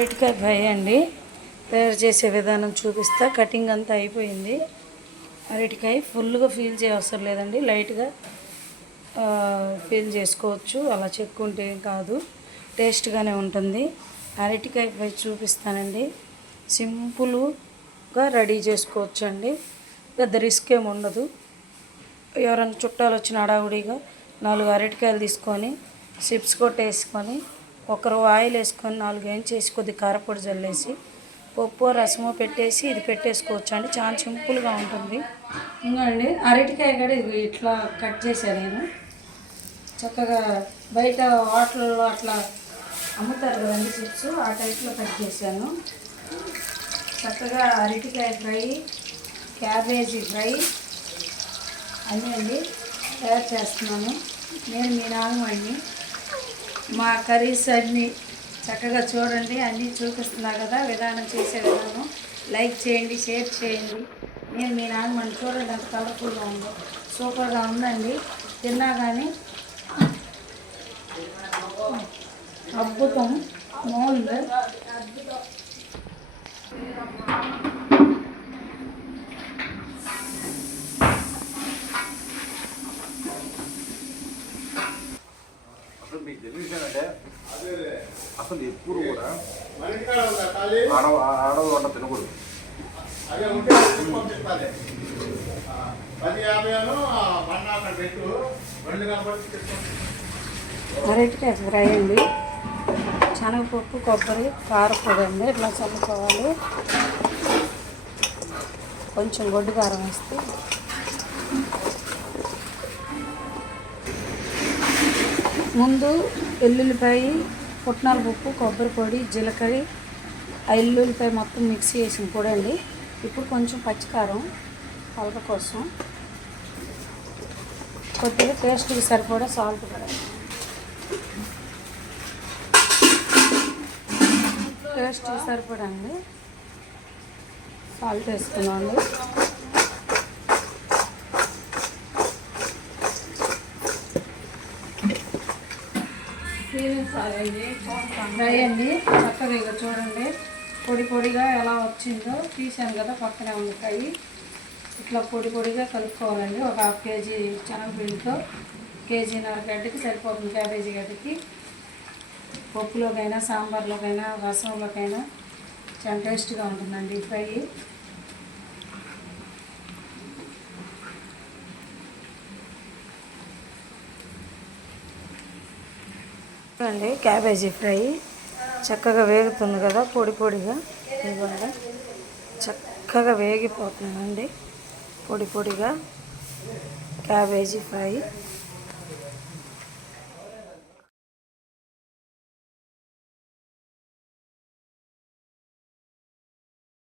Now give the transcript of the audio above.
అరటికాయ ఫ్రై అండి. తయారు చేసే విధానం చూపిస్తా. కటింగ్ అంతా అయిపోయింది. అరటికాయ ఫుల్గా ఫీల్ చేయవసరం లేదండి, లైట్గా ఫీల్ చేసుకోవచ్చు. అలా చెక్కుంటే ఏం కాదు, టేస్ట్గానే ఉంటుంది. అరటికాయ ఫ్రై చూపిస్తానండి. సింపుల్గా రెడీ చేసుకోవచ్చు అండి, పెద్ద రిస్క్ ఏమి ఉండదు. ఎవరైనా చుట్టాలు వచ్చిన హడావుడిగా 4 అరటికాయలు తీసుకొని చిప్స్ కొట్టేసుకొని ఒకరు ఆయిల్ వేసుకొని 4 వేయించేసి కొద్ది కారపొడి జల్లేసి పప్పు రసము పెట్టేసి ఇది పెట్టేసుకోవచ్చు అండి. చాలా సింపుల్గా ఉంటుంది. ఇంకోండి అరటికాయ కూడా ఇది ఇట్లా కట్ చేశాను నేను. చక్కగా బయట హోటల్లో అట్లా అమ్ముతారు కదండి చిప్స్, ఆ టైప్లో కట్ చేశాను. చక్కగా అరటికాయ ఫ్రై, క్యాబేజీ ఫ్రై అన్నీ అండి తయారు చేస్తున్నాను. నేను మీ నాన్నవాడిని. మా కర్రీస్ అన్నీ చక్కగా చూడండి, అన్నీ చూపిస్తున్నా కదా. విధానం చేసే విధానం లైక్ చేయండి, షేర్ చేయండి. నేను మీ నాన్నవాడిని. చూడండి ఎంత కలర్ఫుల్గా ఉందో, సూపర్గా ఉందండి. తిన్నా కానీ అద్భుతం, బాగుంది. అసలు మీకు తెలియదంటే అసలు ఎప్పుడు కూడా ఆడవాళ్ళు వంట తినకూడదు. అరటికాయ ఫ్రై అండి. శనగపప్పు, కొబ్బరి, కారపొడి అండి ఇట్లా చల్లుకోవాలి. కొంచెం గొడ్డు కారం వేస్తే ముందు ఎల్లుల్లిపాయ, పుట్నాల పప్పు, కొబ్బరి పొడి, జీలకర్ర, ఎల్లుల్లిపాయ మొత్తం మిక్సీ వేసిన పొడి అండి. ఇప్పుడు కొంచెం పచ్చికారం కలర్ కోసం, కొద్దిగా టేస్ట్కి సరిపడా సాల్ట్ కూడా, టేస్ట్కి సరిపడా అండి సాల్ట్ వేసుకున్నాం అండి. ఫ్రై అండి. చక్కగా ఇక చూడండి పొడి పొడిగా ఎలా వచ్చిందో తీసాను కదా, పక్కనే ఉంది ఫ్రై. ఇట్లా పొడి పొడిగా కలుపుకోవాలండి. ఒక 1/2 కేజీ శనగపిండితో 1.5 కేజీ గడ్డకి సరిపోతుంది. క్యాబేజీ గడ్డకి పప్పులోకైనా, సాంబార్లోకైనా, రసంలోకైనా చాలా టేస్ట్గా ఉంటుందండి ఈ ఫ్రై. అండి క్యాబేజీ ఫ్రై చక్కగా వేగుతుంది కదా, పొడి పొడిగా ఇవ్వండి. చక్కగా వేగిపోతుందండి పొడి పొడిగా క్యాబేజీ ఫ్రై.